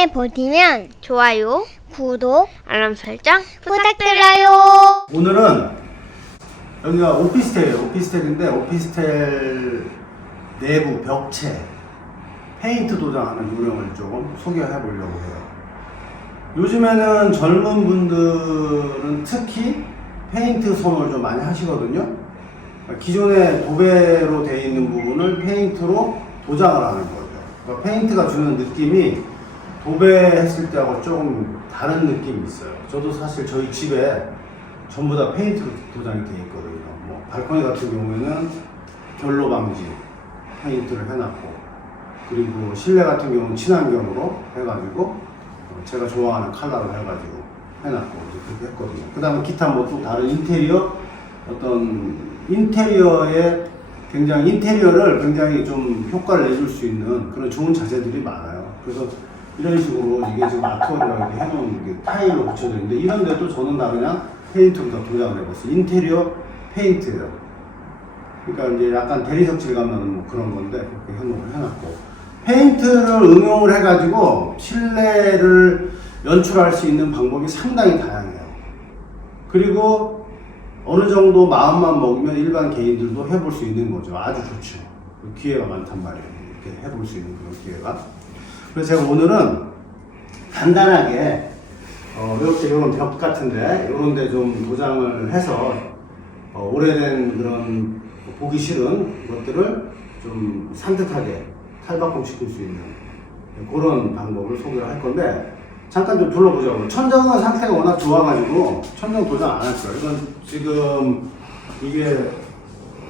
영상을 보시면 좋아요, 구독, 알람 설정 부탁드려요. 오늘은 여기가 오피스텔이에요. 오피스텔인데 오피스텔 내부 벽체 페인트 도장하는 요령을 조금 소개해 보려고 해요. 요즘에는 젊은 분들은 특히 페인트 선호를 좀 많이 하시거든요. 기존에 도배로 되어 있는 부분을 페인트로 도장을 하는 거죠. 그러니까 페인트가 주는 느낌이 도배했을 때하고 조금 다른 느낌이 있어요. 저도 사실 저희 집에 전부 다 페인트 도장이 되어 있거든요. 뭐 발코니 같은 경우에는 결로 방지 페인트를 해놨고, 그리고 실내 같은 경우는 친환경으로 해가지고 제가 좋아하는 컬러를 해가지고 해놨고 그렇게 했거든요. 그 다음에 기타 뭐 또 다른 인테리어 어떤 인테리어에 인테리어를 굉장히 좀 효과를 내줄 수 있는 그런 좋은 자재들이 많아요. 그래서 이런 식으로 이게 지금 아트월이라고 이렇게 해놓은 게 타일로 붙여져 있는데, 이런 데도 저는 다 그냥 페인트로 다 도장을 해봤어요. 인테리어 페인트예요. 그러니까 이제 약간 대리석 질감 나는 뭐 그런 건데 그렇게 해놨고, 페인트를 응용을 해가지고 실내를 연출할 수 있는 방법이 상당히 다양해요. 그리고 어느 정도 마음만 먹으면 일반 개인들도 해볼 수 있는 거죠. 아주 좋죠. 기회가 많단 말이에요. 이렇게 해볼 수 있는 그런 기회가. 그래서 제가 오늘은 간단하게 이렇게 이런 벽 같은데 이런 데 좀 도장을 해서 오래된 그런 보기 싫은 것들을 좀 산뜻하게 탈바꿈 시킬 수 있는 그런 방법을 소개를 할 건데, 잠깐 좀 둘러보자고요. 천정은 상태가 워낙 좋아가지고 천정 도장 안 할 거예요. 이건 지금 이게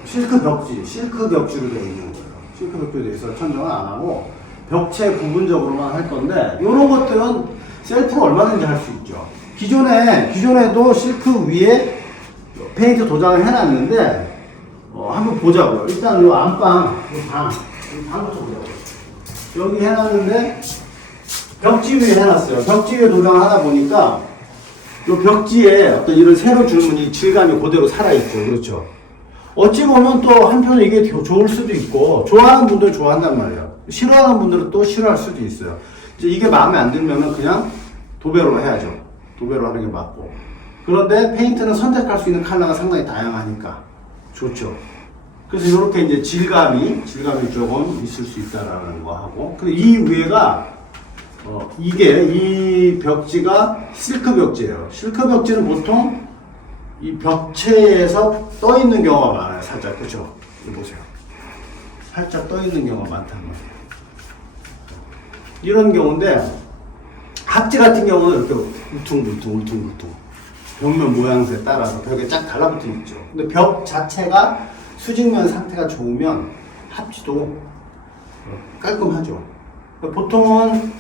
실크 벽지로 되어 있는 거예요. 실크 벽지로 되어 있어서 천정은 안 하고 벽체 부분적으로만 할 건데, 이런 것들은 셀프로 얼마든지 할 수 있죠. 기존에도 실크 위에 페인트 도장을 해놨는데 한번 보자고요. 일단 이 안방, 방부터 보자고요. 여기 해놨는데 벽지 위에 해놨어요. 벽지 위에 도장을 하다 보니까 이 벽지에 어떤 이런 새로 주는 이 질감이 그대로 살아있죠. 그렇죠. 어찌 보면 또 한편은 이게 좋을 수도 있고, 좋아하는 분들은 좋아한단 말이에요. 싫어하는 분들은 또 싫어할 수도 있어요. 이제 이게 마음에 안 들면은 그냥 도배로 해야죠. 도배로 하는 게 맞고. 그런데 페인트는 선택할 수 있는 컬러가 상당히 다양하니까 좋죠. 그래서 이렇게 이제 질감이 조금 있을 수 있다라는 거 하고, 근데 이 위에가 이 벽지가 실크 벽지예요. 실크 벽지는 보통 이 벽체에서 떠 있는 경우가 많아요. 살짝, 그렇죠? 이거 보세요. 살짝 떠 있는 경우가 많단 말이에요. 이런 경우인데, 합지 같은 경우는 이렇게 울퉁불퉁 벽면 모양새에 따라서 벽에 쫙 달라붙어 있죠. 근데 벽 자체가 수직면 상태가 좋으면 합지도 깔끔하죠. 보통은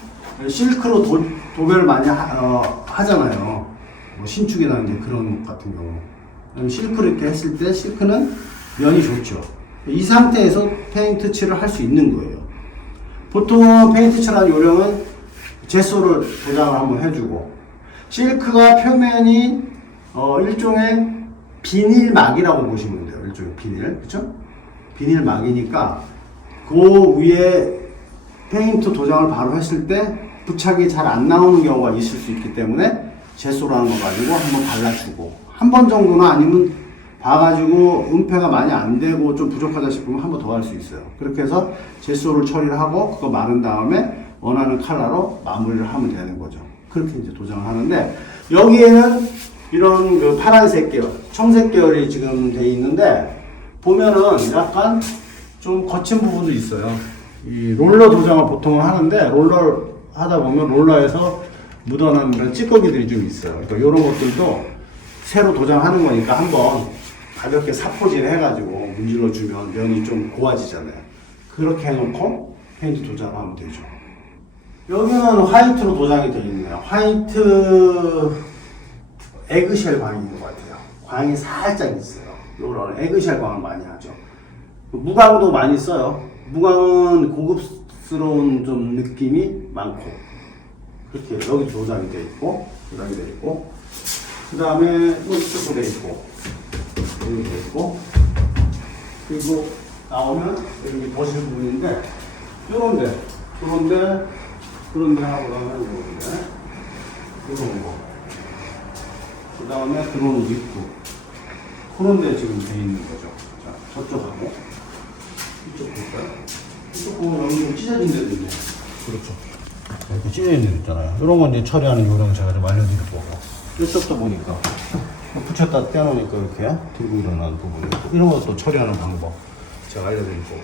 실크로 도배를 많이 하잖아요. 뭐 신축이나 이제 그런 것 같은 경우. 실크를 이렇게 했을 때 실크는 면이 좋죠. 이 상태에서 페인트 칠을 할 수 있는 거예요. 보통 페인트 칠하는 요령은 제소를 도장을 한번 해주고, 실크가 표면이 일종의 비닐막이라고 보시면 돼요. 일종의 비닐, 그쵸? 비닐막이니까 그 위에 페인트 도장을 바로 했을 때 부착이 잘 안 나오는 경우가 있을 수 있기 때문에 제소라는 거 가지고 한번 발라주고, 한 번 정도나 아니면 봐가지고 은폐가 많이 안 되고 좀 부족하다 싶으면 한 번 더 할 수 있어요. 그렇게 해서 제소를 처리를 하고 그거 마른 다음에 원하는 컬러로 마무리를 하면 되는 거죠. 그렇게 이제 도장을 하는데, 여기에는 이런 그 파란색 계열, 청색 계열이 지금 돼 있는데, 보면은 약간 좀 거친 부분도 있어요. 이 롤러 도장을 보통 하는데, 롤러 하다 보면 롤러에서 묻어나는 그런 찌꺼기들이 좀 있어요. 그러니까 이런 것들도 새로 도장하는 거니까 한번 가볍게 사포질 해가지고 문질러 주면 면이 좀 고와지잖아요. 그렇게 해놓고 페인트 도장하면 되죠. 여기는 화이트로 도장이 되어 있네요. 화이트 에그쉘 광인 것 같아요. 광이 살짝 있어요. 이런 에그쉘 광을 많이 하죠. 무광도 많이 써요. 무광은 고급스러운 좀 느낌이 많고, 그렇게 여기 도장이 되어 있고, 도장이 되어 있고, 그 다음에 뭐 이쪽도 되어 있고, 여기 되어 있고, 그리고 나오면 여기 보실 부분인데, 요런데 그런데 하고 나면 요런데 이런 거. 그 다음에 들어오는 입구. 그런데 지금 돼 있는 거죠. 자, 저쪽하고 이쪽 볼까요? 이쪽 보면 여기 좀 찢어진 데도 있네. 그렇죠. 이렇게 찢어진 데도 있잖아요. 이런 건 이제 처리하는 요령 제가 좀 알려드릴 거고. 이쪽도 보니까 붙였다 떼어놓으니까 이렇게 들고 일어나는 부분이 있고, 이런 것도 처리하는 방법 제가 알려드릴 거고.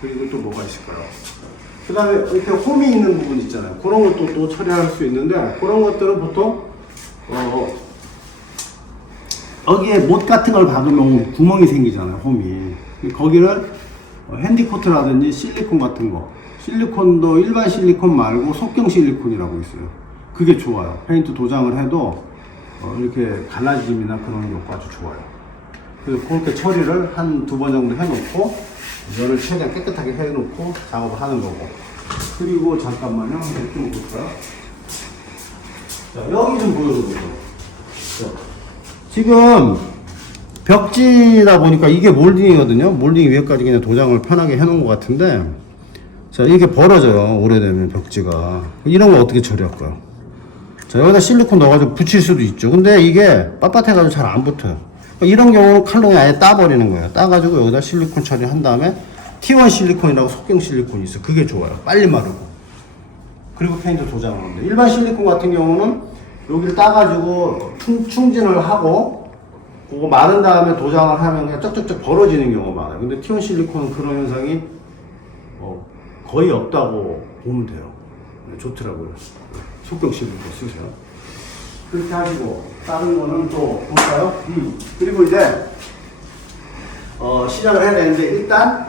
그리고 또 뭐가 있을까요? 그 다음에 이렇게 홈이 있는 부분 있잖아요. 그런 것도 또 처리할 수 있는데, 그런 것들은 보통 여기에 못 같은 걸 박으면 구멍이 생기잖아요, 홈이. 거기를 핸디코트라든지 실리콘 같은 거, 실리콘도 일반 실리콘 말고 속경 실리콘이라고 있어요. 그게 좋아요. 페인트 도장을 해도 이렇게 갈라짐이나 그런 효과가 아주 좋아요. 그래서 그렇게 처리를 한 2번 정도 해놓고, 이거를 최대한 깨끗하게 해놓고 작업을 하는 거고. 그리고 잠깐만요, 한번 좀 볼까요? 자, 여기 좀 보여드릴게요. 지금 벽지다 보니까 이게 몰딩이거든요. 몰딩 위에까지 그냥 도장을 편하게 해놓은 것 같은데, 자, 이게 벌어져요. 오래되면 벽지가. 이런 거 어떻게 처리할까요? 자, 여기다 실리콘 넣어가지고 붙일 수도 있죠. 근데 이게 빳빳해가지고 잘 안 붙어요. 이런 경우는 칼로 아예 따버리는 거예요. 따가지고 여기다 실리콘 처리한 다음에 T1 실리콘이라고 속경 실리콘이 있어요. 그게 좋아요. 빨리 마르고. 그리고 페인트 도장을 하는데, 일반 실리콘 같은 경우는 여기를 따가지고 충진을 하고 그거 마른 다음에 도장을 하면 그냥 쩍쩍쩍 벌어지는 경우가 많아요. 근데 T1 실리콘은 그런 현상이 거의 없다고 보면 돼요. 좋더라고요. 속경 실리콘 쓰세요. 그렇게 하시고, 다른 거는 또 볼까요? 그리고 이제 시작을 해야 되는데, 일단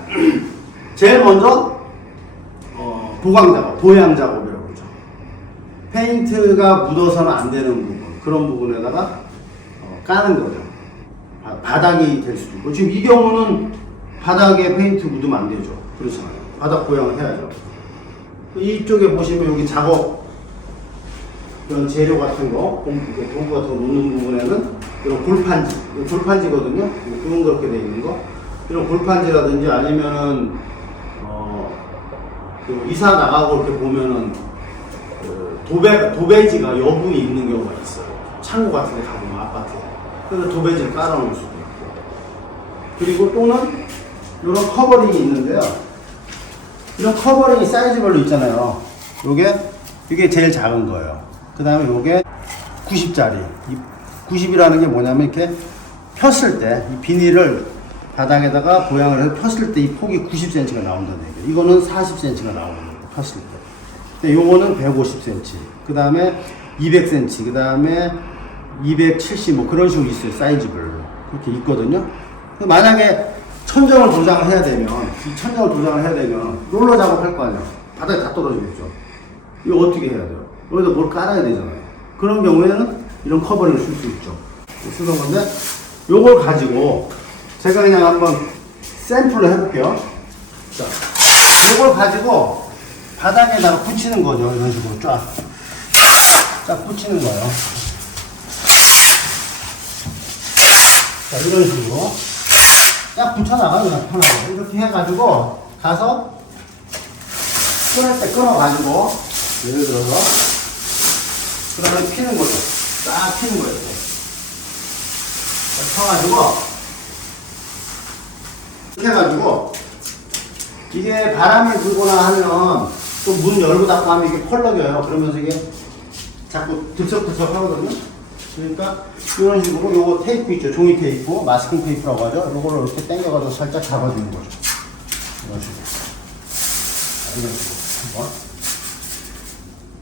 제일 먼저 보강 작업, 보양 작업이라고 그러죠. 페인트가 묻어서는 안 되는 부분, 그런 부분에다가 까는 거죠. 바닥이 될 수도 있고, 지금 이 경우는 바닥에 페인트 묻으면 안 되죠. 그렇잖아요. 바닥 보양을 해야죠. 이쪽에 보시면 여기 작업 이런 재료 같은 거, 도구 같은 거 놓는 부분에는 이런 골판지거든요. 그렇게 돼 있는 거. 이런 골판지라든지 아니면은 이사 나가고 이렇게 보면은 도배지가 여분이 있는 경우가 있어요. 창고 같은 데 가보면 아파트에. 그래서 도배지를 깔아놓을 수도 있고. 그리고 또는 이런 커버링이 있는데요. 이런 커버링이 사이즈별로 있잖아요. 이게 제일 작은 거예요. 그 다음에 요게 90짜리. 90이라는 게 뭐냐면 이렇게 폈을 때, 이 비닐을 바닥에다가 보양을 해서 폈을 때 이 폭이 90cm가 나온다는 얘기예요. 이거는 40cm가 나오는 거예요. 폈을 때. 근데 요거는 150cm. 그 다음에 200cm. 그 다음에 270, 뭐 그런 식으로 있어요. 사이즈별로. 그렇게 있거든요. 만약에 천정을 도장을 해야 되면, 이 천정을 도장을 해야 되면 롤러 작업할 거 아니에요. 바닥에 다 떨어지겠죠. 이거 어떻게 해야 돼요? 여기다 뭘 깔아야 되잖아요. 그런 경우에는 이런 커버링을 쓸 수 있죠. 쓰던 건데, 요걸 가지고 제가 그냥 한번 샘플을 해볼게요. 자, 요걸 가지고 바닥에다가 붙이는 거죠. 이런 식으로 쫙 붙이는 거예요. 자, 이런 식으로 딱 붙여나가요. 그냥 편하게. 이렇게 해가지고 가서 끊을 때 끊어가지고, 예를 들어서 그 다음에 피는 거죠. 딱 피는 거예요. 펴가지고 이렇게 해가지고, 이게 바람이 불거나 하면 또 문 열고 닫고 하면 이게 펄럭여요. 그러면서 이게 자꾸 들썩들썩 하거든요. 그러니까 이런 식으로 요거 테이프 있죠. 종이 테이프, 마스킹 테이프라고 하죠. 요거를 이렇게 당겨가지고 살짝 잡아주는 거죠. 이런 식으로. 이런 식으로 한번.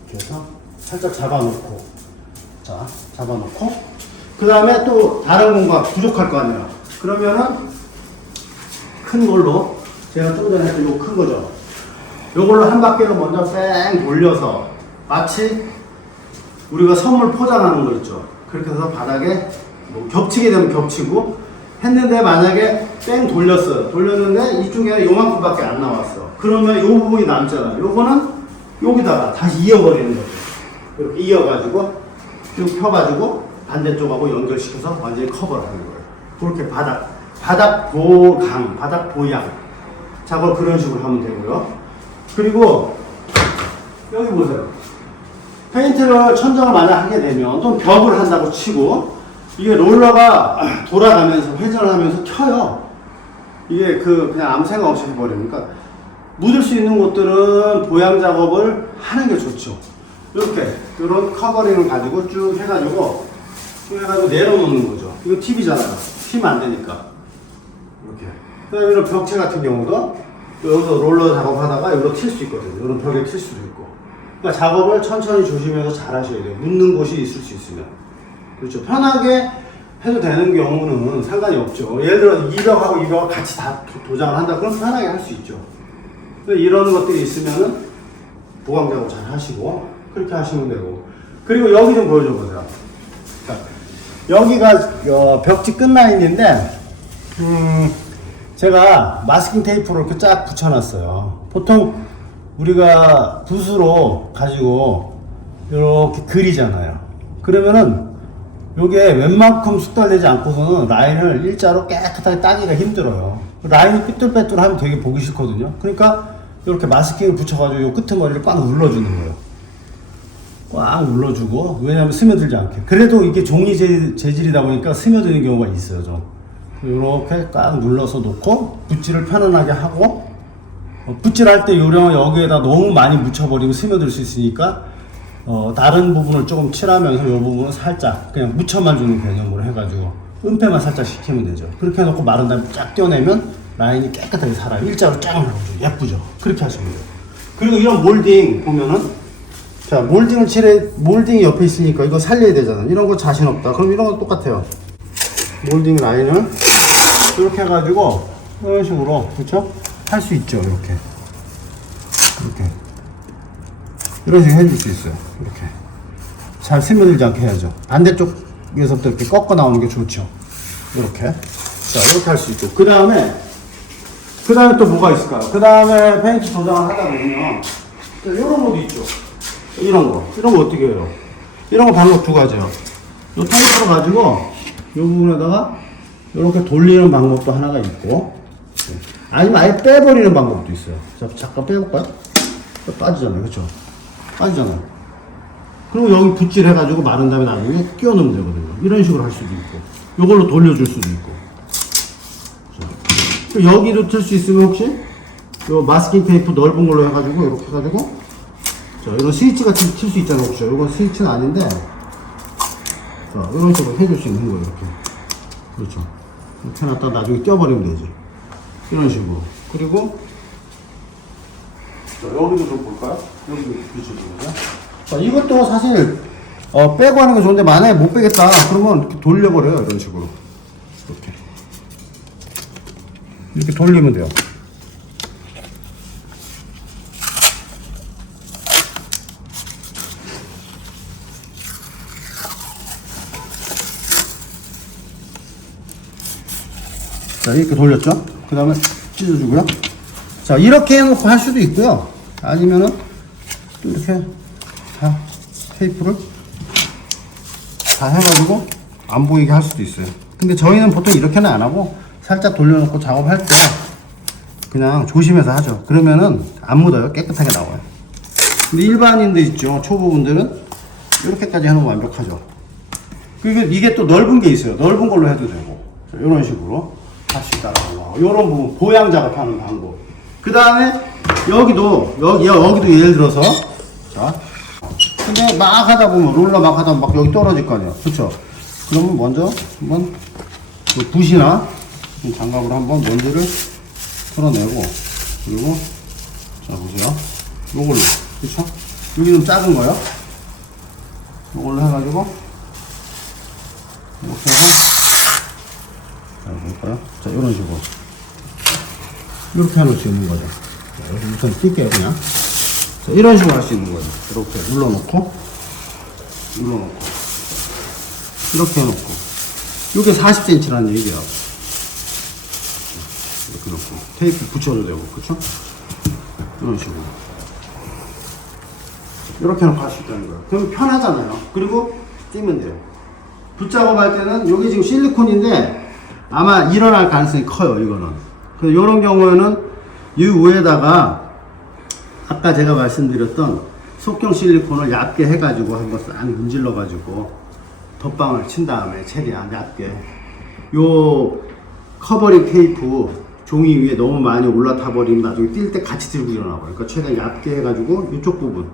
그래서 살짝 잡아놓고, 자, 잡아놓고, 그 다음에 또 다른 공간 부족할 거 아니에요. 그러면은 큰 걸로, 제가 좀 전에 했던 요거 큰 거죠. 요걸로 한 바퀴를 먼저 쌩 돌려서, 마치 우리가 선물 포장하는 거 있죠. 그렇게 해서 바닥에 뭐 겹치게 되면 겹치고, 했는데 만약에 땡 돌렸어요. 돌렸는데 이쪽에 요만큼밖에 안 나왔어. 그러면 요 부분이 남잖아요. 요거는 여기다가 다시 이어버리는 거죠. 이렇게 이어가지고 쭉 펴가지고 반대쪽하고 연결시켜서 완전히 커버를 하는 거예요. 그렇게 바닥 보강, 바닥 보양 작업 그런 식으로 하면 되고요. 그리고 여기 보세요. 페인트를 천정을 만약 하게 되면 또 벽을 한다고 치고 이게 롤러가 돌아가면서 회전을 하면서 켜요. 이게 그냥 아무 생각 없이 해버리니까 묻을 수 있는 곳들은 보양 작업을 하는 게 좋죠. 이렇게 이런 커버링을 가지고 쭉 해가지고 내려놓는 거죠. 이거 팁이잖아요. 튀면 안 되니까. 이렇게. 그다음에 이런 벽체 같은 경우도 여기서 롤러 작업하다가 여기로 튈 수 있거든요. 이런 벽에 튈 수도 있고. 그러니까 작업을 천천히 조심해서 잘 하셔야 돼요. 묻는 곳이 있을 수 있으면. 그렇죠. 편하게 해도 되는 경우는 상관이 없죠. 예를 들어 이 벽하고 이 벽을 같이 다 도장을 한다 그럼 편하게 할 수 있죠. 이런 것들이 있으면은 보강 작업 잘 하시고 그렇게 하시면 되고. 그리고 여기 좀 보여줘 보세요. 자, 여기가 벽지 끝라인인데 제가 마스킹 테이프를 이렇게 쫙 붙여놨어요. 보통 우리가 붓으로 가지고 이렇게 그리잖아요. 그러면은 요게 웬만큼 숙달되지 않고서는 라인을 일자로 깨끗하게 따기가 힘들어요. 라인이 삐뚤빼뚤하면 되게 보기 싫거든요. 그러니까 이렇게 마스킹을 붙여가지고 요 끄트머리를 꽉 눌러주는 거예요. 꽉 눌러주고, 왜냐면 스며들지 않게. 그래도 이게 종이 재질이다 보니까 스며드는 경우가 있어요, 좀. 이렇게 꽉 눌러서 놓고 붓질을 편안하게 하고, 붓질할 때 요령은 여기에다 너무 많이 묻혀버리고 스며들 수 있으니까 다른 부분을 조금 칠하면서 이 부분은 살짝 그냥 묻혀만 주는 개념으로 해가지고 은폐만 살짝 시키면 되죠. 그렇게 해놓고 마른 다음에 쫙 떼어내면 라인이 깨끗하게 살아요. 일자로 쫙 올라오죠. 예쁘죠. 그렇게 하시면 돼요. 그리고 이런 몰딩 보면은, 자, 몰딩이 옆에 있으니까 이거 살려야 되잖아. 이런 거 자신 없다. 그럼 이런 거 똑같아요. 몰딩 라인을 이렇게 해가지고 이런 식으로, 그렇죠? 할 수 있죠. 이렇게 이런 식으로 해줄 수 있어요. 이렇게 잘 스며들지 않게 해야죠. 반대쪽에서부터 이렇게 꺾어 나오는 게 좋죠. 이렇게. 자, 이렇게 할 수 있고. 그 다음에 또 뭐가 있을까요? 그 다음에 페인트 도장을 하다 보면 이런 것도 있죠. 이런 거 어떻게 해요? 이런 거 방법 두 가지요. 이 테이프를 가지고 이 부분에다가 이렇게 돌리는 방법도 하나가 있고, 아니면 아예 빼버리는 방법도 있어요. 자, 잠깐 빼볼까요? 빠지잖아요. 그렇죠? 빠지잖아요. 그리고 여기 붓질 해가지고 마른 다음에 나중에 끼워 넣으면 되거든요. 이런 식으로 할 수도 있고, 이걸로 돌려줄 수도 있고. 자, 여기도 틀 수 있으면 혹시 요 마스킹 테이프 넓은 걸로 해가지고 이렇게 해가지고, 자, 이런 스위치 같은 틀 수 있잖아요. 혹시 이건 스위치는 아닌데, 자, 이런 식으로 해줄 수 있는 거예요. 이렇게. 그렇죠. 이렇게 해놨다 나중에 껴버리면 되지. 이런 식으로. 그리고 자, 여기도 좀 볼까요? 여기도 비춰주고요. 자, 이것도 사실 빼고 하는 거 좋은데 만약에 못 빼겠다 그러면 이렇게 돌려버려요. 이런 식으로 이렇게 돌리면 돼요. 자, 이렇게 돌렸죠? 그 다음에 찢어주고요. 자, 이렇게 해놓고 할 수도 있고요. 아니면은 또 이렇게 다 테이프를 다 해가지고 안 보이게 할 수도 있어요. 근데 저희는 보통 이렇게는 안 하고 살짝 돌려놓고 작업할 때 그냥 조심해서 하죠. 그러면은 안 묻어요. 깨끗하게 나와요. 근데 일반인들 있죠. 초보분들은 이렇게까지 해놓으면 완벽하죠. 그리고 이게 또 넓은 게 있어요. 넓은 걸로 해도 되고. 자, 이런 식으로 할 수 있다라고. 이런 부분 보양 작업하는 방법. 그 다음에 여기도 예를 들어서, 자, 근데 막 하다 보면 롤러 막 하다 보면 막 여기 떨어질 거 아니야. 그렇죠? 그러면 먼저 한번 그 붓이나 장갑으로 한번 먼지를 털어내고, 그리고 자 보세요. 요걸로, 그렇죠? 여기 좀 작은 거요. 요걸로 해가지고 이렇게 해서, 자 볼까요? 자, 이런 식으로 이렇게 할 수 있는 거죠. 자, 여기 우선 뛸게요 그냥. 자, 이런 식으로 할 수 있는 거죠. 이렇게 눌러놓고 이렇게 해놓고, 이게 40cm라는 얘기야. 이렇게 놓고 테이프 붙여도 되고, 그쵸? 이런 식으로 이렇게 해놓고 할 수 있다는 거예요. 그럼 편하잖아요. 그리고 뛰면 돼요. 붓작업할 때는 여기 지금 실리콘인데 아마 일어날 가능성이 커요. 이거는. 그래서 이런 경우에는 이 위에다가 아까 제가 말씀드렸던 속경 실리콘을 얇게 해가지고 한번 싹 문질러가지고 덧방을 친 다음에 최대한 얇게 요 커버링 테이프 종이 위에 너무 많이 올라타 버리면 나중에 뛸 때 같이 들고 일어나 버려. 그러니까 최대한 얇게 해가지고 이쪽 부분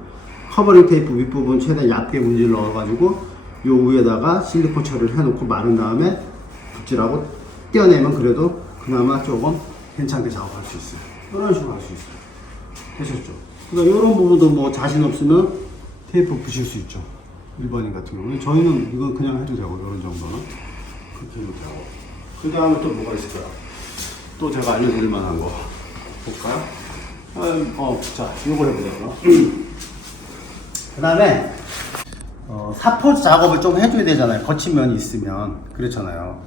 커버링 테이프 윗부분 최대한 얇게 문질러 가지고 요 위에다가 실리콘 처리를 해놓고 마른 다음에 붓질하고 떼어내면 그래도 그나마 조금 괜찮게 작업할 수 있어요. 이런 식으로 할 수 있어요. 되셨죠? 그러니까 이런 부분도 뭐 자신 없으면 테이프 붙일 수 있죠. 일반인 같은 경우는 저희는 이건 그냥 해도 되고 이런 정도는 그렇게 해도 되고. 그 다음에 또 뭐가 있을까요? 또 제가 알려드릴 만한 거 볼까요? 자, 이걸 해보자고요. 그 다음에 사포 작업을 좀 해줘야 되잖아요. 거친 면이 있으면 그렇잖아요.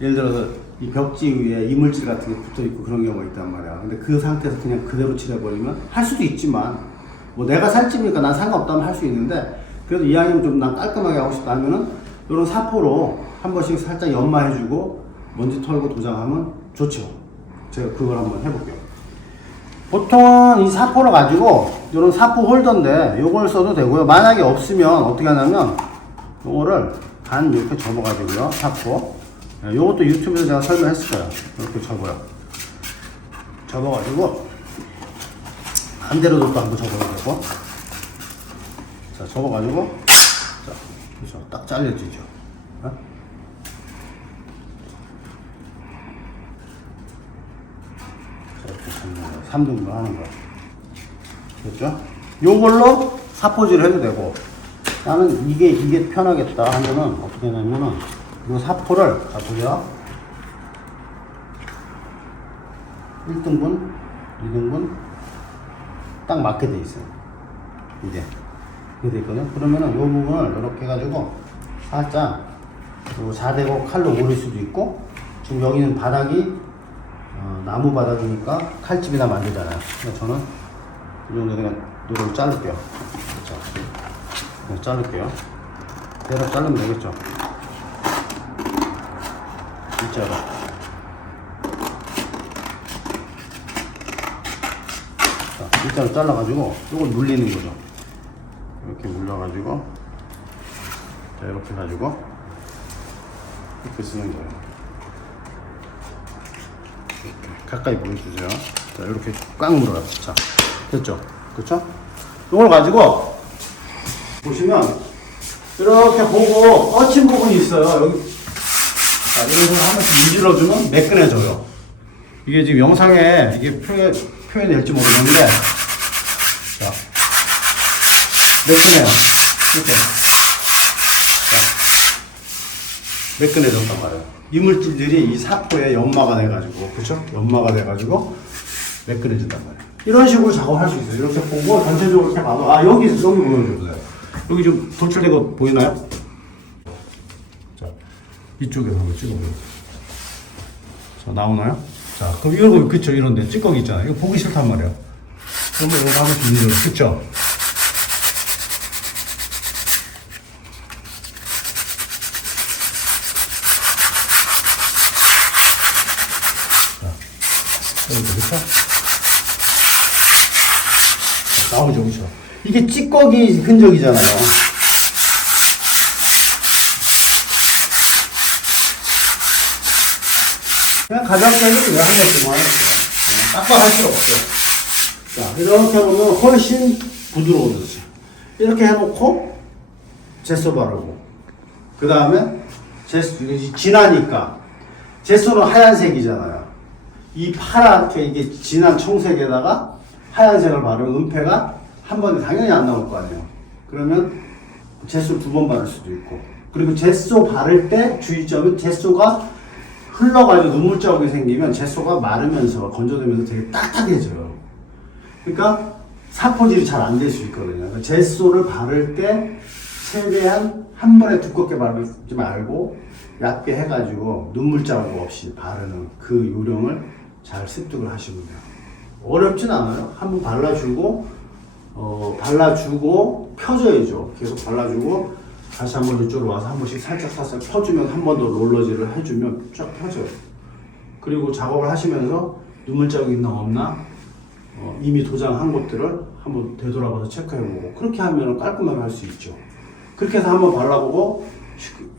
예를 들어서 이 벽지 위에 이물질 같은 게 붙어 있고 그런 경우가 있단 말이야. 근데 그 상태에서 그냥 그대로 칠해버리면 할 수도 있지만 뭐 내가 살찌니까 난 상관없다면 할 수 있는데 그래도 이왕이면 좀 난 깔끔하게 하고 싶다 하면은 이런 사포로 한 번씩 살짝 연마해주고 먼지 털고 도장하면 좋죠. 제가 그걸 한번 해볼게요. 보통 이 사포를 가지고 이런 사포 홀더인데 요걸 써도 되고요. 만약에 없으면 어떻게 하냐면 요거를 반 이렇게 접어가지고요. 사포 요것도 유튜브에서 제가 설명했을 거예요. 이렇게 접어요. 접어가지고 반대로도 또 한번 접어도 되고. 자, 접어가지고 자, 그렇죠. 딱 잘려지죠. 어? 자, 이렇게 접는 거예요. 3등분 하는 거예요. 됐죠? 요걸로 사포질을 해도 되고 나는 이게 편하겠다 하면은 어떻게 하냐면은 이 사포를 보세요. 1등분, 2등분 딱 맞게 돼 있어요. 이게 돼 있거든요. 그러면은 이 부분을 이렇게 해가지고 살짝 자대고 칼로 오릴 수도 있고 지금 여기는 바닥이 나무 바닥이니까 칼집이나 만들잖아요. 그래서 저는 이 정도 그냥 노를 자를게요. 그렇죠. 그냥 자를게요. 대략 자르면 되겠죠. 일자로. 자, 일자로 잘라가지고 이걸 물리는 거죠. 이렇게 물려가지고 자 이렇게 해가지고 이렇게 쓰는 거예요. 이렇게 가까이 보여주세요. 자 이렇게 꽉 물어요. 자 됐죠? 그렇죠? 이걸 가지고 보시면 이렇게 보고 뻗친 부분이 있어요. 여기 자, 이런 식으로 한 번씩 문질러주면 매끈해져요. 이게 지금 영상에 이게 표현이 될지 모르겠는데, 자, 매끈해요. 이렇게. 자, 매끈해졌단 말이에요. 이물질들이 이 사포에 연마가 돼가지고, 그쵸? 연마가 돼가지고 매끈해진단 말이에요. 이런 식으로 작업할 수 있어요. 이렇게 보고 전체적으로 이렇게 봐도, 아, 여기 보여줘요. 여기 좀 돌출된 거 보이나요? 자, 이쪽에서 한번 찍어보세요. 자, 나오나요? 자, 그럼 이거, 그쵸, 이런데 찌꺼기 있잖아요. 이거 보기 싫단 말이에요. 그러면 이거 하면 비밀로, 그쵸? 자, 이렇게, 그쵸? 자, 나오죠, 그쵸? 이게 찌꺼기 흔적이잖아요. 그냥 가장자리로 왜 한 번씩만 하겠어요. 빡빡할 필요 없어요. 자, 이렇게 보면 훨씬 부드러워졌어요. 이렇게 해놓고, 제소 바르고, 그 다음에, 진하니까, 제소는 하얀색이잖아요. 이 파랗게, 이게 진한 청색에다가 하얀색을 바르면 은폐가 한 번에 당연히 안 나올 거 아니에요. 그러면, 제소 2번 바를 수도 있고, 그리고 제소 바를 때 주의점은 제소가 흘러가지고 눈물 자국이 생기면 제소가 마르면서 건조되면서 되게 딱딱해져요. 그러니까 사포질이 잘 안 될 수 있거든요. 그러니까 제소를 바를 때 최대한 한 번에 두껍게 바르지 말고 얇게 해가지고 눈물 자국 없이 바르는 그 요령을 잘 습득을 하시면 돼요. 어렵진 않아요. 한번 발라주고 펴줘야죠. 계속 발라주고 다시 한번 이쪽으로 와서 한 번씩 살짝 펴주면 한 번 더 롤러질을 해주면 쫙 펴져요. 그리고 작업을 하시면서 눈물 자국이 있나 없나 이미 도장한 것들을 한번 되돌아봐서 체크해보고 그렇게 하면 깔끔하게 할 수 있죠. 그렇게 해서 한번 발라보고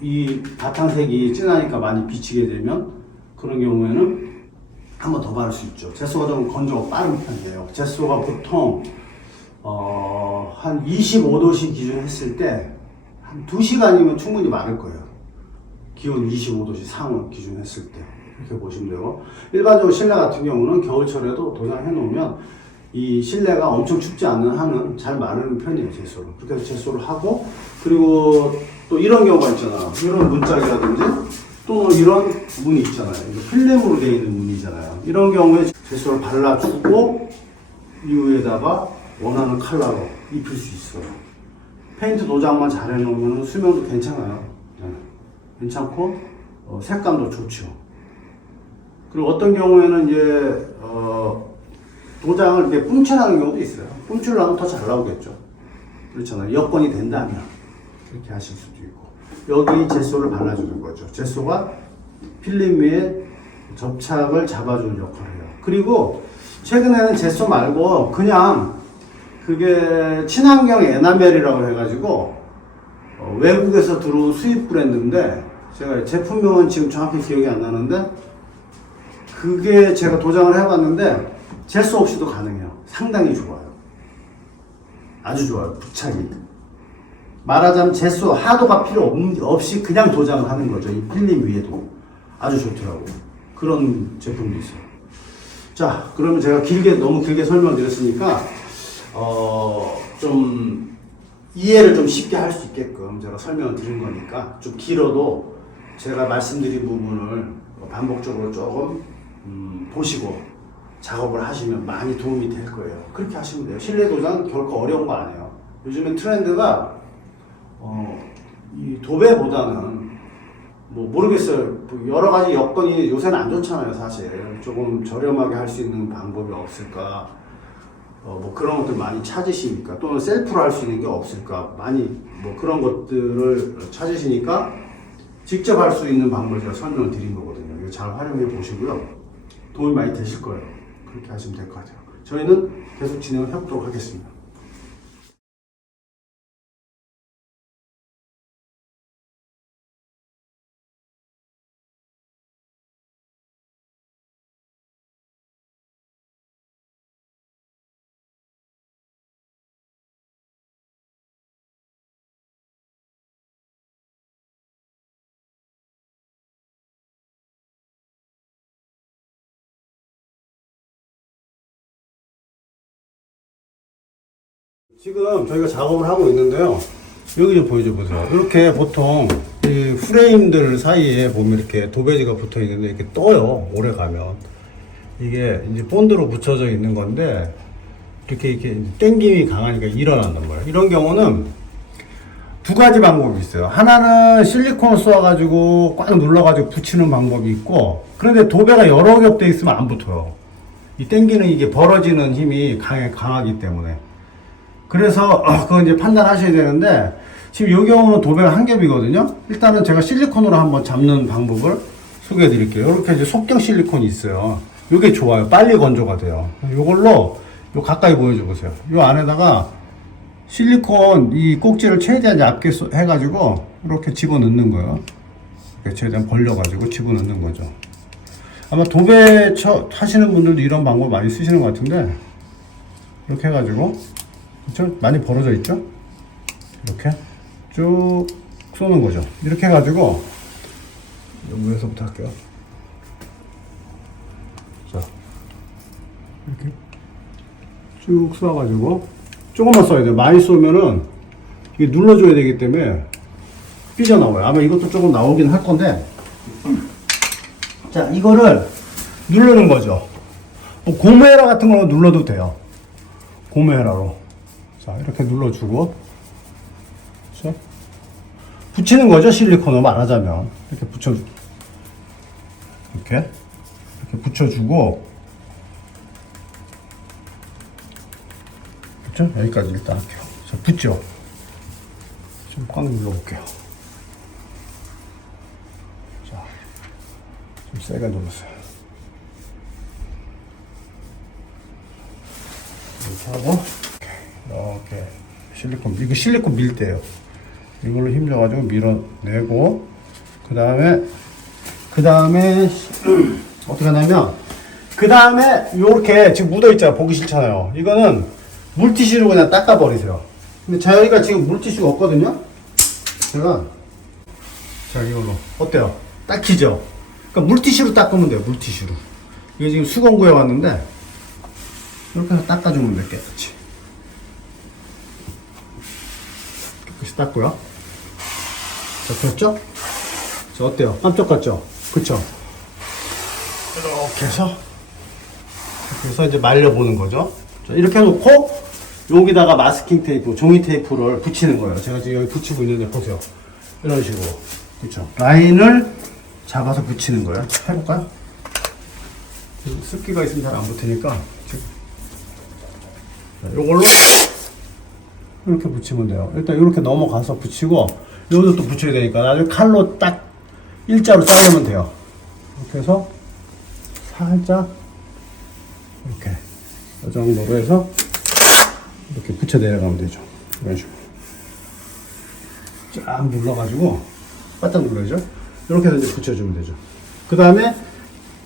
이 바탕색이 진하니까 많이 비치게 되면 그런 경우에는 한번 더 바를 수 있죠. 제소가 좀 건조가 빠른 편이에요. 제소가 보통 한 25도씨 기준 했을 때 한 2시간이면 충분히 마를 거예요. 기온 25도씨 상온 기준 했을 때 이렇게 보시면 되고, 일반적으로 실내 같은 경우는 겨울철에도 도장해 놓으면 이 실내가 엄청 춥지 않는 한은 잘 마르는 편이에요. 제소를. 그렇게 해서 제소를 하고, 그리고 또 이런 경우가 있잖아. 이런 문짝이라든지 또 이런 문이 있잖아요. 필름으로 되어 있는 문이잖아요. 이런 경우에 제소를 발라주고 이후에다가 원하는 컬러로 입힐 수 있어요. 페인트 도장만 잘 해놓으면 수명도 괜찮아요. 네. 괜찮고 색감도 좋죠. 그리고 어떤 경우에는 이제 도장을 이렇게 뿜칠하는 경우도 있어요. 뿜칠을 하면 더 잘 나오겠죠. 그렇잖아요. 여건이 된다면 그렇게 하실 수도 있고. 여기 제소를 발라주는 거죠. 제소가 필름 위에 접착을 잡아주는 역할을 해요. 그리고 최근에는 제소 말고 그냥 그게 친환경 에나멜이라고 해가지고 외국에서 들어온 수입 브랜드인데 제가 제품명은 지금 정확히 기억이 안 나는데 그게 제가 도장을 해봤는데 제소 없이도 가능해요. 상당히 좋아요. 아주 좋아요. 부착이. 말하자면 제소 하도가 필요 없이 그냥 도장을 하는 거죠. 이 필름 위에도 아주 좋더라고요. 그런 제품도 있어요. 자, 그러면 제가 너무 길게 설명드렸으니까 좀 이해를 좀 쉽게 할 수 있게끔 제가 설명을 드린 거니까 좀 길어도 제가 말씀드린 부분을 반복적으로 조금 보시고 작업을 하시면 많이 도움이 될 거예요. 그렇게 하시면 돼요. 실내 도장 결코 어려운 거 아니에요. 요즘엔 트렌드가 이 도배보다는 뭐 모르겠어요. 여러 가지 여건이 요새는 안 좋잖아요. 사실 조금 저렴하게 할 수 있는 방법이 없을까? 뭐 그런 것들 많이 찾으시니까, 또는 셀프로 할 수 있는 게 없을까, 많이 뭐 그런 것들을 찾으시니까 직접 할 수 있는 방법을 제가 설명을 드린 거거든요. 이거 잘 활용해 보시고요. 도움이 많이 되실 거예요. 그렇게 하시면 될 것 같아요. 저희는 계속 진행을 해보도록 하겠습니다. 지금 저희가 작업을 하고 있는데요. 여기 좀 보여줘 보세요. 이렇게 보통 이 프레임들 사이에 보면 이렇게 도배지가 붙어 있는데 이렇게 떠요. 오래 가면. 이게 이제 본드로 붙여져 있는 건데 이렇게 땡김이 강하니까 일어난단 말이에요. 이런 경우는 두 가지 방법이 있어요. 하나는 실리콘을 쏘아가지고 꽉 눌러가지고 붙이는 방법이 있고, 그런데 도배가 여러 겹돼 있으면 안 붙어요. 이 땡기는 이게 벌어지는 힘이 강하기 때문에. 그래서 그거 이제 판단하셔야 되는데, 지금 이 경우는 도배가 한 겹이거든요. 일단은 제가 실리콘으로 한번 잡는 방법을 소개해 드릴게요. 이렇게 이제 속경 실리콘이 있어요. 이게 좋아요. 빨리 건조가 돼요. 이걸로 요 가까이 보여줘 보세요. 요 안에다가 실리콘 이 꼭지를 최대한 얇게 해가지고 이렇게 집어넣는 거예요. 이렇게 최대한 벌려가지고 집어넣는 거죠. 아마 도배 하시는 분들도 이런 방법 많이 쓰시는 것 같은데, 이렇게 해가지고 그쵸? 많이 벌어져 있죠? 이렇게 쭉 쏘는 거죠. 이렇게 해가지고 위에서부터 할게요. 자, 이렇게 쭉 쏘아가지고 조금만 쏘야 돼요. 많이 쏘면은 이게 눌러줘야 되기 때문에 삐져나와요. 아마 이것도 조금 나오긴 할 건데, 자, 이거를 누르는 거죠. 뭐 고무헤라 같은 거 눌러도 돼요. 고무헤라로. 자, 이렇게 눌러주고, 그렇죠? 붙이는 거죠. 실리콘으로 말하자면. 이렇게 붙여주고, 그렇죠? 여기까지 일단 할게요. 자, 붙죠? 좀 꽉 눌러볼게요. 자, 좀 세게 눌렀어요. 이렇게 하고 이렇게 실리콘, 이거 실리콘 밀대예요. 이걸로 힘줘가지고 밀어내고 그 다음에 어떻게 하냐면 그 다음에 요렇게 지금 묻어있잖아. 보기 싫잖아요. 이거는 물티슈로 그냥 닦아버리세요. 근데 저희가 지금 물티슈가 없거든요. 제가 자 이걸로 어때요? 닦이죠? 그러니까 물티슈로 닦으면 돼요. 물티슈로. 이게 지금 수건구에 왔는데 이렇게 해서 닦아주면 돼. 깨끗이 닦고요. 자, 그렇죠? 자, 어때요? 깜짝 같죠? 그쵸? 이렇게 해서 이제 말려보는 거죠. 자, 이렇게 해놓고 여기다가 마스킹 테이프, 종이 테이프를 붙이는 거예요. 제가 지금 여기 붙이고 있는데 보세요. 이런 식으로. 그쵸? 라인을 잡아서 붙이는 거예요. 해볼까요? 습기가 있으면 잘 안 붙으니까. 자, 요걸로 이렇게 붙이면 돼요. 일단 이렇게 넘어가서 붙이고 여기도 또 붙여야 되니까 나중에 칼로 딱 일자로 자르면 돼요. 이렇게 해서 살짝 이렇게 이 정도로 해서 이렇게 붙여 내려가면 되죠. 이런 식으로 쫙 눌러가지고 바짝 눌러야죠. 이렇게 해서 이제 붙여주면 되죠. 그 다음에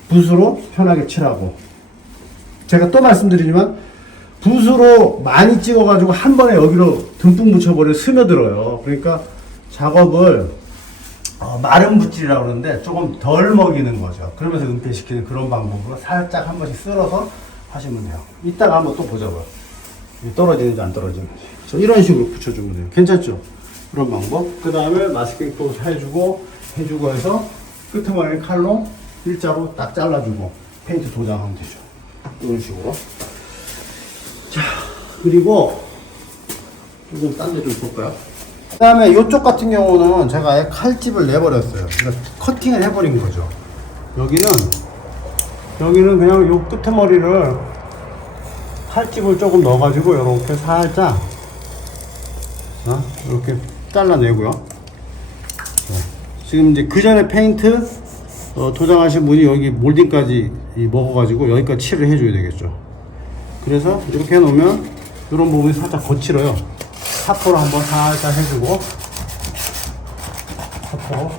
붓으로 편하게 칠하고, 제가 또 말씀드리지만 붓으로 많이 찍어가지고 한 번에 여기로 듬뿍 묻혀버리면 스며들어요. 그러니까 작업을 마른 붓질이라고 그러는데 조금 덜 먹이는 거죠. 그러면서 은폐시키는 그런 방법으로 살짝 한 번씩 쓸어서 하시면 돼요. 이따가 한번 또 보자고요. 떨어지는지 안 떨어지는지. 이런 식으로 붙여주면 돼요. 괜찮죠? 그런 방법. 그 다음에 마스킹 또 해주고 해서 끄트머리 칼로 일자로 딱 잘라주고 페인트 도장하면 되죠. 이런 식으로. 자, 그리고 조금 딴 데 좀 볼까요? 그 다음에 이쪽 같은 경우는 제가 아예 칼집을 내버렸어요. 그러니까 커팅을 해버린 거죠. 여기는 그냥 요 끄트머리를 칼집을 조금 넣어가지고 이렇게 살짝 이렇게 잘라내고요. 지금 이제 그 전에 페인트 도장하신 분이 여기 몰딩까지 먹어가지고 여기까지 칠을 해줘야 되겠죠. 그래서 이렇게 해놓으면 이런 부분이 살짝 거칠어요. 사포로 한번 살짝 해주고, 사포로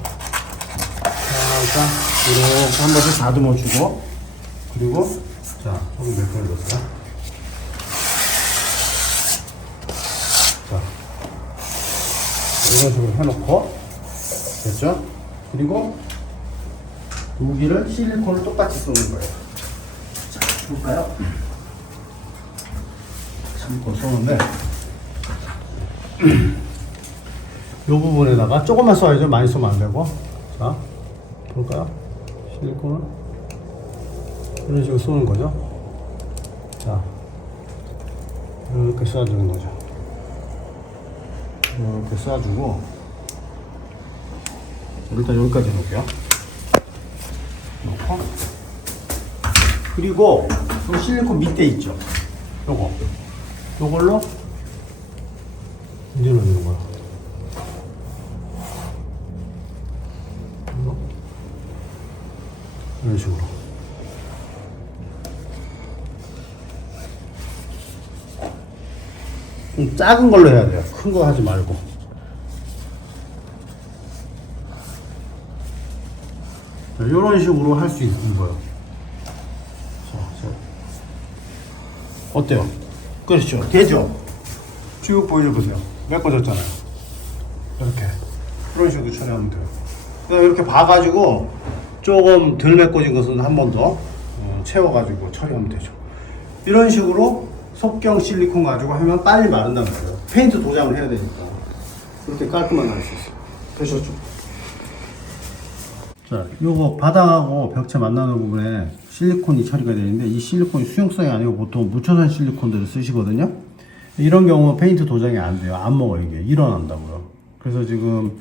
살짝 이렇게 한 번씩 다듬어주고, 그리고 자, 조금 몇 번을 넣었어요. 자, 이런 식으로 해놓고 됐죠? 그리고 여기를 실리콘을 똑같이 쏘는 거예요. 자, 볼까요? 실리콘 쏘는데 이 부분에다가 조금만 쏴야죠. 많이 쏘면 안 되고. 자, 볼까요? 실리콘을 이런 식으로 쏘는 거죠. 자, 이렇게 쏴주는 거죠. 이렇게 쏴주고, 일단 여기까지 놓을게요. 놓고, 그리고 이 실리콘 밑에 있죠. 요걸로 이제 넣는 거야. 이런 식으로. 좀 작은 걸로 해야 돼요. 큰 거 하지 말고. 자, 이런 식으로 할 수 있는 거예요. 자, 어때요? 그렇죠. 되죠? 쭉 보여줘보세요. 메꿔졌잖아요. 이렇게. 이런 식으로 처리하면 돼요. 그냥 이렇게 봐가지고 조금 덜 메꿔진 것은 한 번 더 채워가지고 처리하면 되죠. 이런 식으로 속경 실리콘 가지고 하면 빨리 마른단 말이에요. 페인트 도장을 해야 되니까. 그렇게 깔끔하게 할 수 있어요. 되셨죠? 자, 요거 바닥하고 벽체 만나는 부분에 실리콘이 처리가 되는데, 이 실리콘이 수용성이 아니고 보통 무초산 실리콘들을 쓰시거든요. 이런 경우 페인트 도장이 안 돼요. 안 먹어요. 이게 일어난다고요. 그래서 지금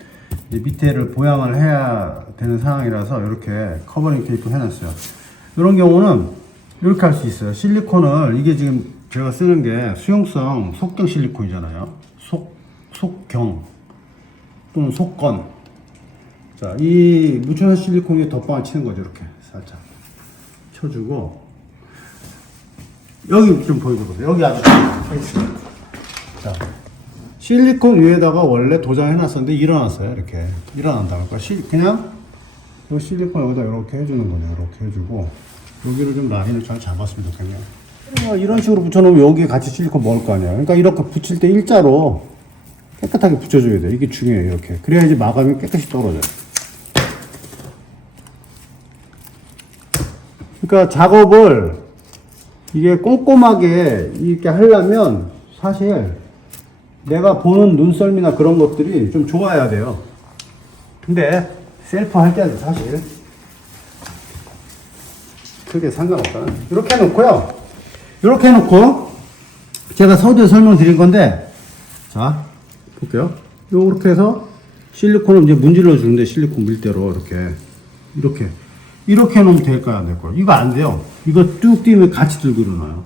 이제 밑에를 보양을 해야 되는 상황이라서 이렇게 커버링 테이프 해놨어요. 이런 경우는 이렇게 할 수 있어요. 실리콘을, 이게 지금 제가 쓰는 게 수용성 속경 실리콘이잖아요. 속경 또는 속건. 자, 이 무초산 실리콘에 덧방을 치는 거죠. 이렇게 살짝 쳐주고, 여기 좀 보여줘보세요. 여기 아주 서 있어요. 자, 실리콘 위에다가 원래 도장해놨었는데 일어났어요. 이렇게 일어난다니까. 그냥 이 실리콘 여기다 이렇게 해주는 거네요. 이렇게 해주고 여기를 좀 라인을 잘 잡았으면 좋겠네요. 이런 식으로 붙여놓으면 여기에 같이 실리콘 먹을 거 아니에요. 그러니까 이렇게 붙일 때 일자로 깨끗하게 붙여줘야 돼요. 이게 중요해요. 이렇게 그래야지 마감이 깨끗이 떨어져요. 그러니까 작업을 이게 꼼꼼하게 이렇게 하려면 사실 내가 보는 눈썰미나 그런 것들이 좀 좋아야 돼요. 근데 셀프 할 때는 사실 크게 상관없다. 이렇게 해놓고요. 이렇게 해놓고 제가 서두에 설명드린 건데, 자 볼게요. 요렇게 해서 실리콘을 이제 문질러 주는데 실리콘 밀대로 이렇게 해놓으면 될까요, 안 될까요? 이거 안 돼요. 이거 뚝 띄면 같이 들고 일어나요.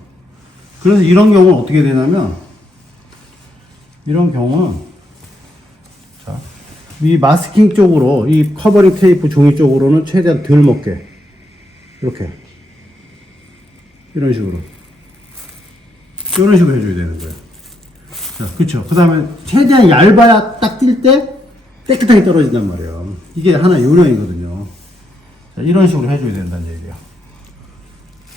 그래서 이런 경우는 어떻게 되냐면, 이런 경우는 자, 이 마스킹 쪽으로 이 커버링 테이프 종이 쪽으로는 최대한 덜 먹게 이렇게 이런 식으로 해줘야 되는 거예요. 자, 그쵸. 그 다음에 최대한 얇아야 딱 뛸 때 깨끗하게 떨어진단 말이에요. 이게 하나 요령이거든요. 자, 이런 식으로 해줘야 된다는 얘기예요.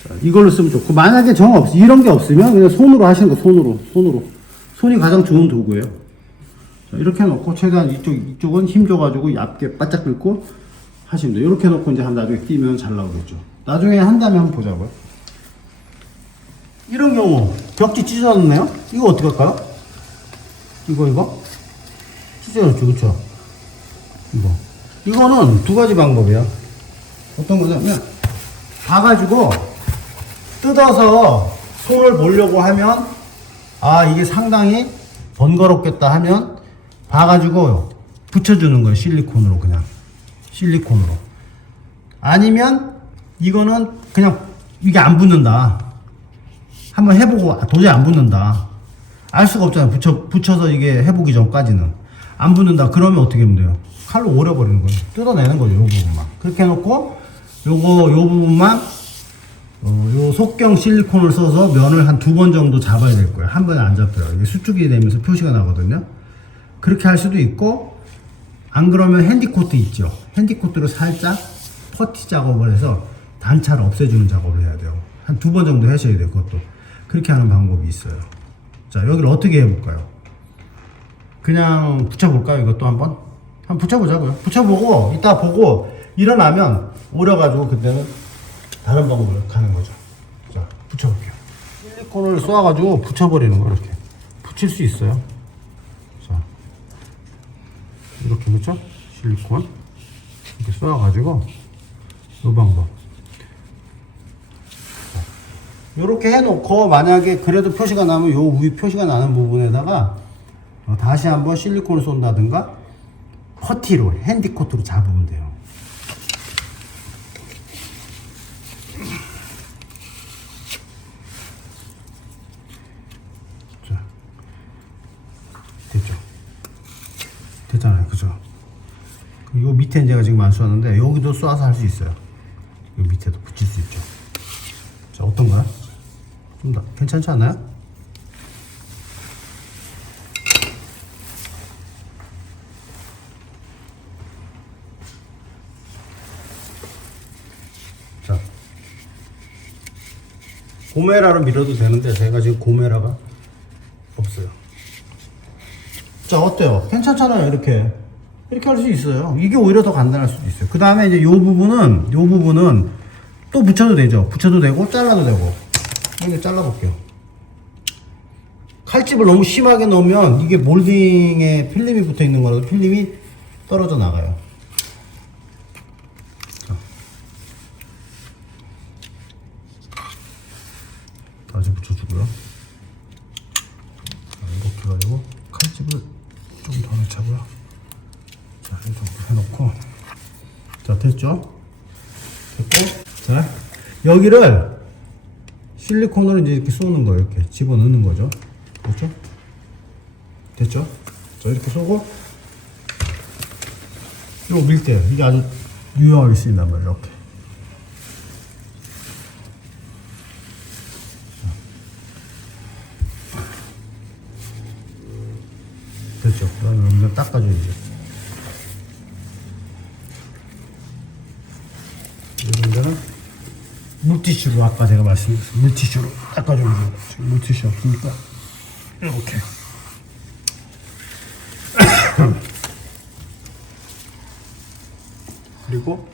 자, 이걸로 쓰면 좋고, 만약에 이런 게 없으면 그냥 손으로 하시는 거, 손으로. 손이 가장 좋은 도구예요. 자, 이렇게 해놓고 최대한 이쪽은 힘줘가지고 얇게 바짝 긁고 하시면 돼요. 이렇게 해놓고 이제 나중에 끼면 잘 나오겠죠. 나중에 한 다음에 한번 보자고요. 이런 경우 벽지 찢어졌네요. 이거 어떻게 할까요? 이거 찢어졌죠, 그쵸? 이거는 두 가지 방법이에요. 어떤 거냐면 봐가지고 뜯어서 손을 보려고 하면 이게 상당히 번거롭겠다 하면 봐가지고 붙여주는 거예요. 실리콘으로. 아니면 이거는 그냥 이게 안 붙는다, 한번 해보고 도저히 안 붙는다, 알 수가 없잖아요. 붙여서 이게 해보기 전까지는 안 붙는다. 그러면 어떻게 하면 돼요? 칼로 오려버리는 거예요. 뜯어내는 거죠. 요 부분만. 그렇게 해놓고 요 부분만 요 속경 실리콘을 써서 면을 한 2번 정도 잡아야 될 거예요. 한 번에 안 잡혀요. 이게 수축이 되면서 표시가 나거든요. 그렇게 할 수도 있고, 안 그러면 핸디코트 있죠. 핸디코트로 살짝 퍼티 작업을 해서 단차를 없애주는 작업을 해야 돼요. 한 2번 정도 하셔야 돼요. 그것도. 그렇게 하는 방법이 있어요. 자, 여기를 어떻게 해볼까요? 그냥 붙여볼까요? 이것도 한번 붙여보자고요. 붙여보고 이따 보고 일어나면 오려가지고 그때는 다른 방법으로 가는 거죠. 자, 붙여볼게요. 실리콘을 쏘아가지고 붙여버리는 거예요. 이렇게 붙일 수 있어요. 자, 이렇게, 그렇죠? 실리콘 이렇게 쏘아가지고 이 방법. 이렇게 해놓고 만약에 그래도 표시가 나면 요 위 표시가 나는 부분에다가 다시 한번 실리콘을 쏜다든가 퍼티로 핸디코트로 잡으면 돼요. 자, 됐죠? 됐잖아요, 그죠? 이거 밑에 제가 지금 안 쏘았는데 여기도 쏴서 할 수 있어요. 이 밑에도 붙일 수 있죠. 자, 어떤가요? 좀 더 괜찮지 않나요? 자, 고메라로 밀어도 되는데 제가 지금 고메라가 없어요. 자, 어때요? 괜찮잖아요. 이렇게 할 수 있어요. 이게 오히려 더 간단할 수도 있어요. 그 다음에 이제 요 부분은 또 붙여도 되죠. 붙여도 되고 잘라도 되고. 이렇게 잘라볼게요. 칼집을 너무 심하게 넣으면 이게 몰딩에 필름이 붙어 있는 거라서 필름이 떨어져 나가요. 자, 다시 붙여주고요. 자, 이렇게 해가지고 칼집을 좀 더 넣자고요. 자, 이렇게 해놓고, 자, 됐죠? 됐고, 자, 여기를 실리콘으로 이제 이렇게 쏘는 거예요. 이렇게 집어넣는 거죠. 그렇죠? 됐죠? 자, 이렇게 쏘고, 요 밀대, 이게 아주 유용하게 쓰인단 말이에요. 이렇게. 닦아줘야죠. 이런 데는 물티슈로, 아까 제가 말씀드렸어요. 물티슈로 닦아주면 돼요. 지금 물티슈 없으니까 이렇게. 그리고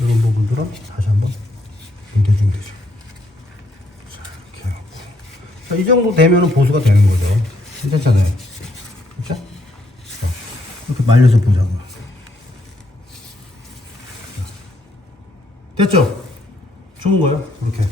이런 부분들은 다시 한번 문대주면 되죠. 자, 이렇게 해놓고. 자, 이 정도 되면은 보수가 되는 거죠. 괜찮잖아요. 그렇죠? 자, 이렇게 말려서 보자고요. 됐죠? 좋은 거예요. 이렇게.